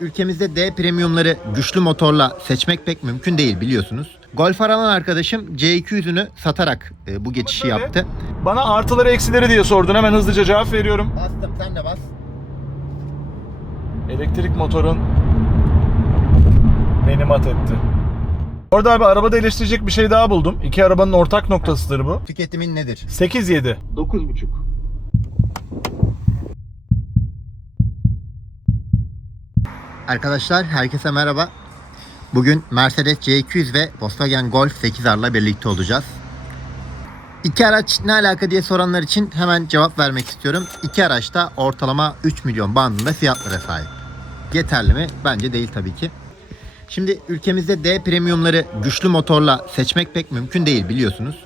Ülkemizde D premiumları güçlü motorla seçmek pek mümkün değil biliyorsunuz. Golf alan arkadaşım C200'ünü satarak e, bu geçişi yaptı. Bana artıları eksileri diye sordun. Hemen hızlıca cevap veriyorum. Bastım sen de bas. Elektrik motorun beni mat etti. Orada abi arabada eleştirecek bir şey daha buldum. İki arabanın ortak noktasıdır bu. Tüketimin nedir? 8-7. 9.5. Arkadaşlar herkese merhaba. Bugün Mercedes C200 ve Volkswagen Golf 8R'la birlikte olacağız. İki araç ne alaka diye soranlar için hemen cevap vermek istiyorum. İki araç da ortalama 3 milyon bandında fiyatlara sahip. Yeterli mi? Bence değil tabii ki. Şimdi ülkemizde D premiumları güçlü motorla seçmek pek mümkün değil biliyorsunuz.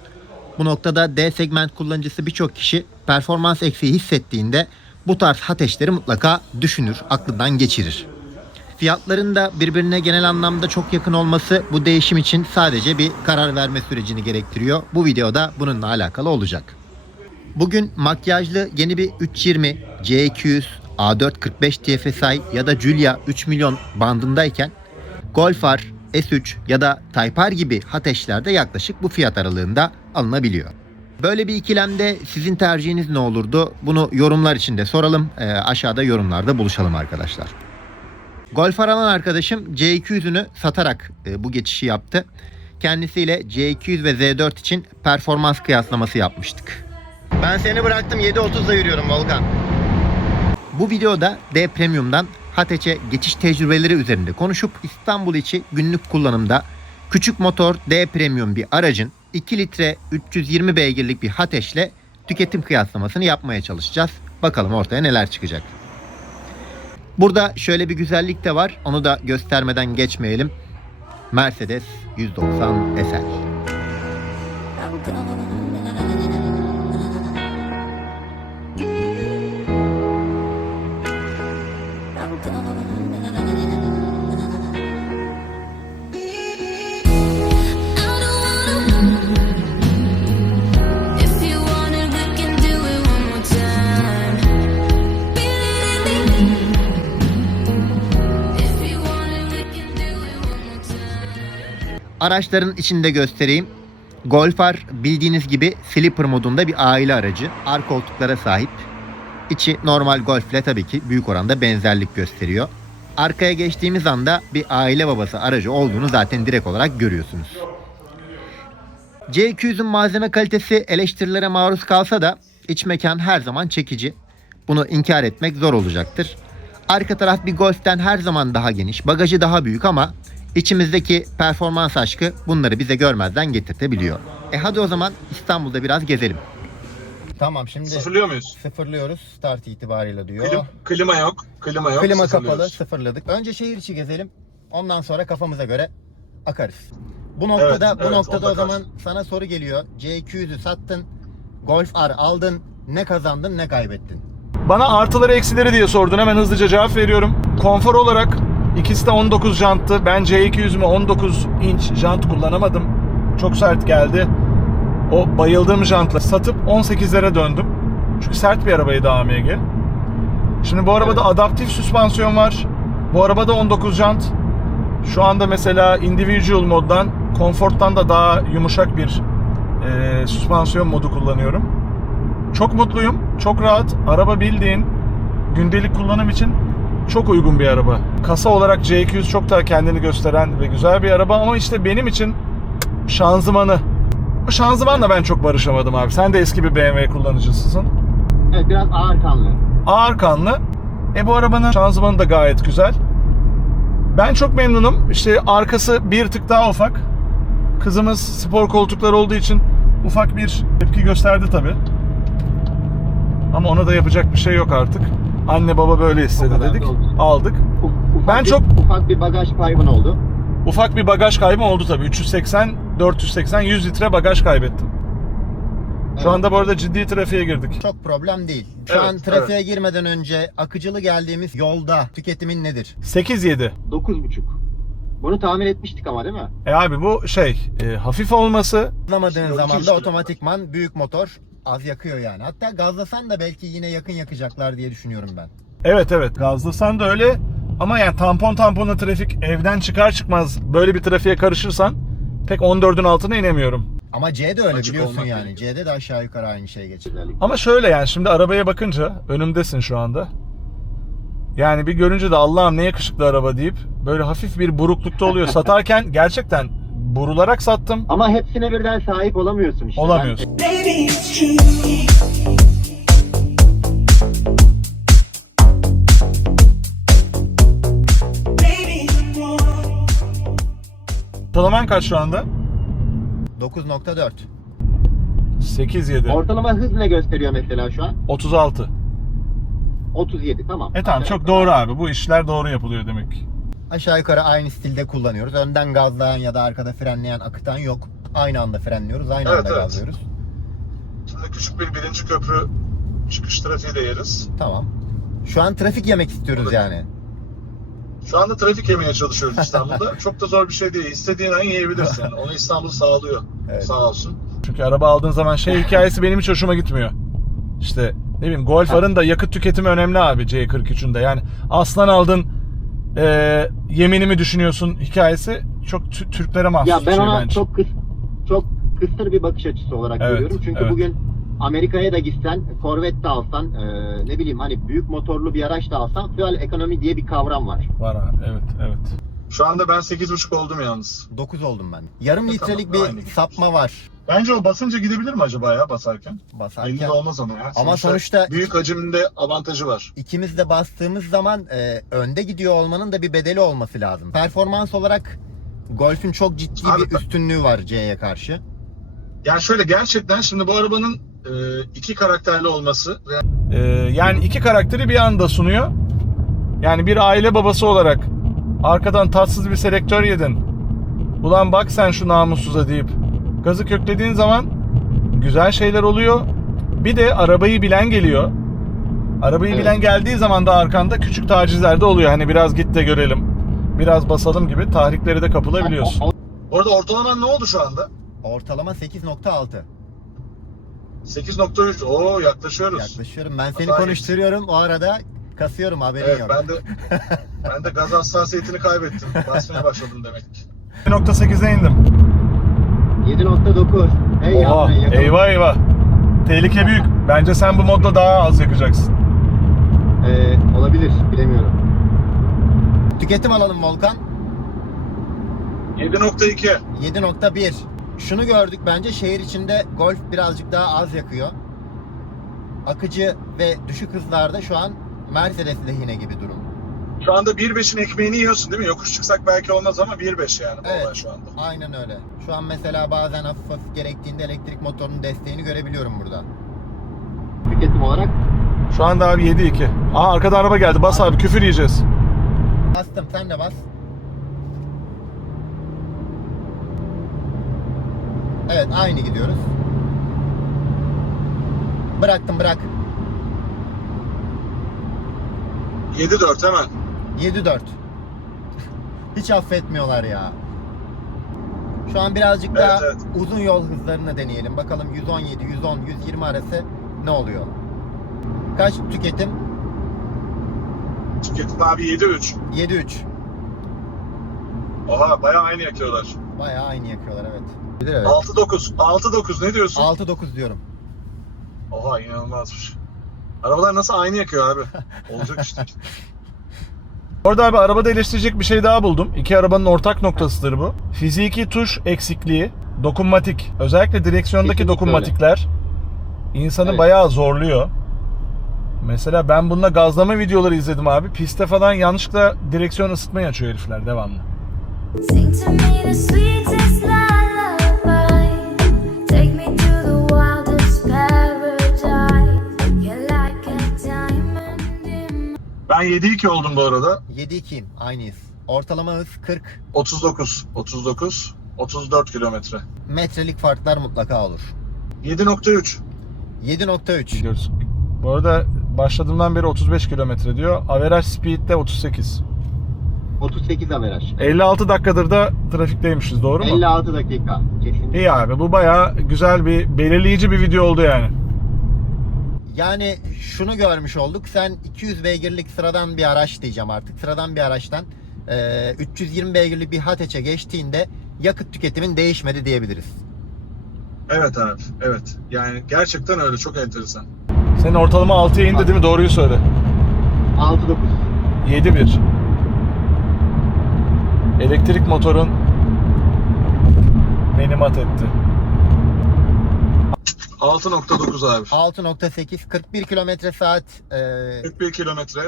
Bu noktada D segment kullanıcısı birçok kişi performans eksiği hissettiğinde bu tarz hateşleri mutlaka düşünür, aklından geçirir. Fiyatların da birbirine genel anlamda çok yakın olması bu değişim için sadece bir karar verme sürecini gerektiriyor. Bu videoda bununla alakalı olacak. Bugün makyajlı yeni bir 320, C200, A4 45 TFSI ya da Giulia 3 milyon bandındayken Golf R, S3 ya da Type gibi hateşlerde yaklaşık bu fiyat aralığında alınabiliyor. Böyle bir ikilemde sizin tercihiniz ne olurdu? Bunu yorumlar içinde soralım. Ee, aşağıda yorumlarda buluşalım arkadaşlar. Golf R alan arkadaşım C200'ünü satarak e, bu geçişi yaptı. Kendisiyle C200 ve Z4 için performans kıyaslaması yapmıştık. Ben seni bıraktım 7.30'da yürüyorum Volkan. Bu videoda D Premium'dan HTC geçiş tecrübeleri üzerinde konuşup İstanbul içi günlük kullanımda küçük motor D Premium bir aracın 2 litre 320 beygirlik bir HTŞ'le tüketim kıyaslamasını yapmaya çalışacağız. Bakalım ortaya neler çıkacak. Burada şöyle bir güzellik de var. Onu da göstermeden geçmeyelim. Mercedes 190 SL. Araçların içinde göstereyim. Golf R bildiğiniz gibi sleeper modunda bir aile aracı. Arka koltuklara sahip. İçi normal Golf ile tabii ki büyük oranda benzerlik gösteriyor. Arkaya geçtiğimiz anda bir aile babası aracı olduğunu zaten direkt olarak görüyorsunuz. C200'ün malzeme kalitesi eleştirilere maruz kalsa da iç mekan her zaman çekici. Bunu inkar etmek zor olacaktır. Arka taraf bir Golf'ten her zaman daha geniş, bagajı daha büyük ama içimizdeki performans aşkı bunları bize görmezden getirtebiliyor. E hadi o zaman İstanbul'da biraz gezelim. Tamam şimdi Sıfırlıyor muyuz? sıfırlıyoruz start itibariyle diyor. Klim, klima yok. Klima yok. Klima kapalı sıfırlıyoruz. sıfırladık. Önce şehir içi gezelim. Ondan sonra kafamıza göre akarız. Bu noktada Evet, bu evet, noktada onda o zaman sana soru geliyor. C200'ü sattın. Golf R aldın. Ne kazandın ne kaybettin? Bana artıları eksileri diye sordun. Hemen hızlıca cevap veriyorum. Konfor olarak ikisi de 19 janttı. Ben C200'üme 19 inç jant kullanamadım. Çok sert geldi. O bayıldığım jantla satıp 18'lere döndüm. Çünkü sert bir arabaydı AMG. Şimdi bu arabada adaptif süspansiyon var. Bu arabada 19 jant. Şu anda mesela individual moddan, comfort'tan da daha yumuşak bir e, süspansiyon modu kullanıyorum. Çok mutluyum, çok rahat. Araba bildiğin gündelik kullanım için çok uygun bir araba. Kasa olarak C200 çok daha kendini gösteren ve güzel bir araba ama işte benim için şanzımanı. O şanzımanla ben çok barışamadım abi. Sen de eski bir BMW kullanıcısısın. Evet biraz ağır kanlı. Ağır kanlı. E bu arabanın şanzımanı da gayet güzel. Ben çok memnunum. İşte arkası bir tık daha ufak. Kızımız spor koltuklar olduğu için ufak bir tepki gösterdi tabi. Ama ona da yapacak bir şey yok artık. Anne baba böyle istedi kadar da dedik. oldu. Aldık. Uf- ufak Ben bir- çok- ufak bir bagaj kaybın oldu. Ufak bir bagaj kaybı oldu tabii. 380, 480, 100 litre bagaj kaybettim. Şu Evet. anda bu arada ciddi trafiğe girdik. Çok problem değil. Şu Evet, an trafiğe girmeden önce akıcılı geldiğimiz yolda tüketimin nedir? 8-7. 9.5. Bunu tahmin etmiştik ama değil mi? E abi bu şey e, hafif olması Gazlamadığın Yok, zaman hiç da otomatikman büyük motor az yakıyor yani. Hatta gazlasan da belki yine yakın yakacaklar diye düşünüyorum ben. Evet evet. Gazlasan da öyle Ama yani tampon tamponla trafik evden çıkar çıkmaz böyle bir trafiğe karışırsan pek 14'ün altına inemiyorum. Ama C de öyle Açık biliyorsun yani. gerekiyor. C'de de aşağı yukarı aynı şey geçer. Ama şöyle yani şimdi arabaya bakınca önümdesin şu anda. Yani bir görünce de Allah'ım ne yakışıklı araba deyip böyle hafif bir buruklukta oluyor. Satarken gerçekten burularak sattım. Ama hepsine birden sahip olamıyorsun işte. Olamıyorsun. Baby. Ortalaman kaç şu anda? 9.4. 8-7. Ben ortalama hız ne gösteriyor mesela şu an? 36. 37 tamam. E tamam çok doğru abi. Bu işler doğru yapılıyor demek. Aşağı yukarı aynı stilde kullanıyoruz. Önden gazlayan ya da arkada frenleyen akıtan yok. Aynı anda frenliyoruz, aynı Evet, anda evet. gazlıyoruz. Şimdi küçük bir birinci köprü çıkış trafiği de yeriz. Tamam. Şu an trafik yemek istiyoruz yani. Şu anda trafik yemeye çalışıyoruz İstanbul'da. Çok da zor bir şey değil. İstediğin an yiyebilirsin. Onu İstanbul sağlıyor. Evet. Sağ olsun. Çünkü araba aldığın zaman şey hikayesi benim hiç hoşuma gitmiyor. İşte ne bileyim Golf R'ın da yakıt tüketimi önemli abi C43'ün de. Yani aslan aldın e, yeminimi düşünüyorsun hikayesi çok tü- Türklere mahsus Ya bir ben şey ona bence. çok kıs çok kısır bir bakış açısı olarak Evet, görüyorum. Çünkü evet. bugün Amerika'ya da gitsen, Corvette de alsan, e, ne bileyim hani büyük motorlu bir araç da alsan fuel ekonomi diye bir kavram var. Var abi evet evet. Şu anda ben 8.5 oldum yalnız. 9 oldum ben. Yarım litrelik tamam, bir sapma var Bence o basınca gidebilir mi acaba ya basarken? Belli basarken. de olmaz ama ya. Ama sonuçta- Büyük haciminde avantajı var. İkimiz de bastığımız zaman e, önde gidiyor olmanın da bir bedeli olması lazım. Performans olarak Golf'ün çok ciddi Abi bir üstünlüğü var C'ye karşı. Yani şöyle gerçekten şimdi bu arabanın e, iki karakterli olması Ee, yani iki karakteri bir anda sunuyor. Yani bir aile babası olarak arkadan tatsız bir selektör yedin. Ulan bak sen şu namussuza deyip gazı köklediğin zaman güzel şeyler oluyor. Bir de arabayı bilen geliyor. Arabayı Evet. bilen geldiği zaman da arkanda küçük tacizler de oluyor. Hani biraz git de görelim. Biraz basalım gibi tahriklere de kapılabiliyorsun. Bu arada ortalaman ne oldu şu anda? Ortalama 8.6. 8.3. Oo yaklaşıyoruz. Yaklaşıyorum. Ben seni Hata konuşturuyorum. O arada kasıyorum haberin Evet yok. ben de ben de gaz hassasiyetini kaybettim. Basmaya başladım demek ki. 1.8'e indim. 7.9. Hey Oha, eyvah eyvah. Tehlike büyük. Bence sen bu modda daha az yakacaksın. E, olabilir, bilemiyorum. Tüketim alalım Volkan. 7.2. 7.1. Şunu gördük bence şehir içinde Golf birazcık daha az yakıyor. Akıcı ve düşük hızlarda şu an Mercedes lehine gibi durum. Şu anda 1.5'in ekmeğini yiyorsun değil mi? Yokuş çıksak belki olmaz ama 1.5 yani Evet. olay şu anda. Aynen öyle. Şu an mesela bazen hafif hafif gerektiğinde elektrik motorunun desteğini görebiliyorum burada. Tüketim olarak. Şu anda abi 7-2. Aa arkada araba geldi. Bas abi küfür yiyeceğiz. Bastım sen de bas. Evet aynı gidiyoruz. Bıraktım bırak. 7.4 hemen. 7-4. Hiç affetmiyorlar ya. Şu an birazcık daha Evet, uzun yol hızlarını deneyelim. Bakalım 117, 110, 120 arası ne oluyor? Kaç tüketim? Tüketim abi 7.3. 7-3. Oha bayağı aynı yakıyorlar. Bayağı aynı yakıyorlar evet. Evet. 6.9. 6.9 ne diyorsun? 6-9 diyorum. Oha inanılmazmış. Arabalar nasıl aynı yakıyor abi? Olacak işte. Orada abi arabada eleştirecek bir şey daha buldum. İki arabanın ortak noktasıdır bu. Fiziki tuş eksikliği, dokunmatik. Özellikle direksiyondaki Kesinlikle dokunmatikler insanı Evet. bayağı zorluyor. Mesela ben bununla gazlama videoları izledim abi. Piste falan yanlışlıkla direksiyon ısıtmayı açıyor herifler devamlı. Sing to me the sweetest Ben 7.2 oldum bu arada. 7-2'yim. Aynıyız. Ortalama hız 40. 39. 39. 34 kilometre. Metrelik farklar mutlaka olur. 7.3. 7.3. Gidiyoruz. Bu arada başladığımdan beri 35 kilometre diyor. Average speed de 38. 38 averaj. 56 dakikadır da trafikteymişiz doğru mu? 56 dakika. Kesinlikle. İyi abi bu bayağı güzel bir belirleyici bir video oldu yani. Yani şunu görmüş olduk. Sen 200 beygirlik sıradan bir araç diyeceğim artık. Sıradan bir araçtan e, 320 beygirlik bir Hateç'e geçtiğinde yakıt tüketimin değişmedi diyebiliriz. Evet abi. Evet. Yani gerçekten öyle. Çok enteresan. Senin ortalama 6'ya indi değil mi? Doğruyu söyle. 6-9. 7-1. Elektrik motorun beni mat etti. 6.9 abi. 6.8 41 kilometre saat e, 41 kilometre.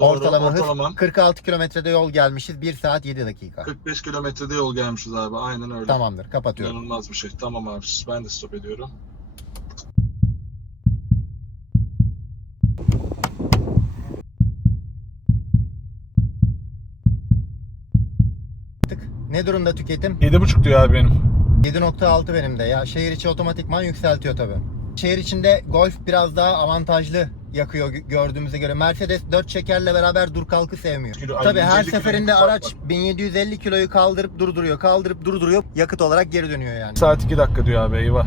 Doğru, ortalama hız. ortalamam. 46 kilometrede yol gelmişiz. 1 saat 7 dakika. 45 kilometrede yol gelmişiz abi. Aynen öyle. Tamamdır. Kapatıyorum. İnanılmaz bir şey. Tamam abi. Ben de stop ediyorum. Ne durumda tüketim? 7.5 diyor abi benim. 7.6 benim de ya. Şehir içi otomatikman yükseltiyor tabi. Şehir içinde Golf biraz daha avantajlı yakıyor gö- gördüğümüze göre. Mercedes 4 çekerle beraber dur kalkı sevmiyor. Kilo- ay, Tabi her 150 seferinde araç var. 1750 kiloyu kaldırıp durduruyor, kaldırıp durduruyor. Yakıt olarak geri dönüyor yani. 1 saat 2 dakika diyor abi eyvah.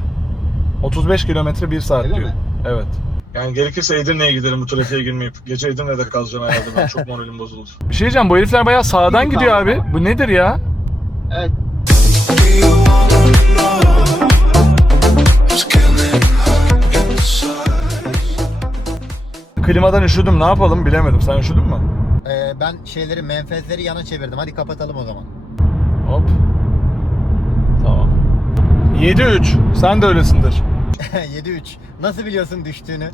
35 kilometre 1 saat Öyle diyor. mi? Evet. Yani gerekirse Edirne'ye giderim bu trafiğe girmeyip. Gece Edirne'de kalacağım herhalde ben. Çok moralim bozuldu. Bir şey diyeceğim bu herifler bayağı sağdan gidiyor abi. Bu nedir ya? Evet. Klimadan üşüdüm ne yapalım bilemedim. Sen üşüdün mü? Ee, ben şeyleri, menfezleri yana çevirdim. Hadi kapatalım o zaman. Hop. Tamam. 7-3. Sen de öylesindir. 7.3. Nasıl biliyorsun düştüğünü?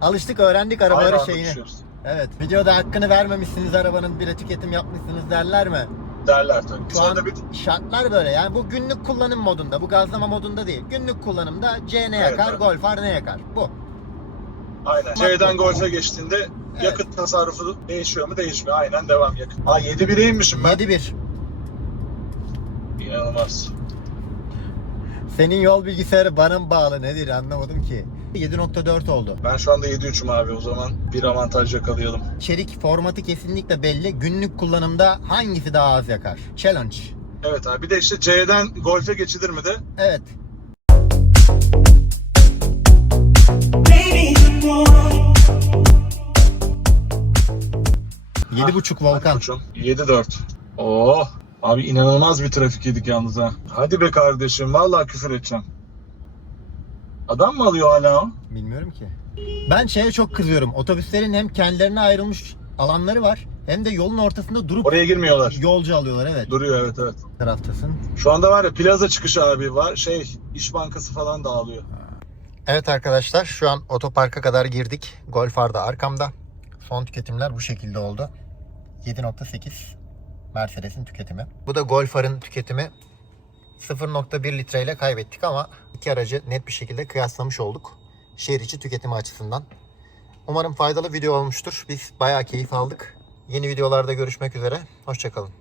Alıştık öğrendik arabaların şeyini. düşüyoruz. Evet. Videoda hakkını vermemişsiniz arabanın bile tüketim yapmışsınız derler mi? Derler tabii. Şu an bir şartlar böyle yani bu günlük kullanım modunda bu gazlama modunda değil. Günlük kullanımda C ne yakar, evet. Golf R ne yakar. Bu. Aynen. C'den Golf'e geçtiğinde yakıt tasarrufu değişiyor mu? Değişmiyor. Aynen devam yakıt. Aa 7.1'e inmişim ben. 7-1. İnanılmaz. Senin yol bilgisayarı bana mı bağlı nedir anlamadım ki. 7.4 oldu. Ben şu anda 7.3'üm abi o zaman. Bir avantaj yakalayalım. Çelik formatı kesinlikle belli. Günlük kullanımda hangisi daha az yakar? Challenge. Evet abi. Bir de işte C'den Golf'e geçilir mi de? Evet. The more. 7.5 Volkan. Koçum. 7.4. Oo. Abi inanılmaz bir trafik yedik yalnız ha. Hadi be kardeşim. Vallahi küfür edeceğim. Adam mı alıyor hala o? Bilmiyorum ki. Ben şeye çok kızıyorum. Otobüslerin hem kendilerine ayrılmış alanları var hem de yolun ortasında durup Oraya girmiyorlar. yolcu alıyorlar evet. Duruyor evet evet. taraftasın. Şu anda var ya plaza çıkışı abi var. Şey İş Bankası falan dağılıyor. Evet arkadaşlar şu an otoparka kadar girdik. Golf R'da arkamda. Son tüketimler bu şekilde oldu. 7.8 Mercedes'in tüketimi. Bu da Golf R'ın tüketimi. 0.1 litreyle kaybettik ama iki aracı net bir şekilde kıyaslamış olduk. Şehir içi tüketimi açısından. Umarım faydalı video olmuştur. Biz bayağı keyif aldık. Yeni videolarda görüşmek üzere. Hoşçakalın.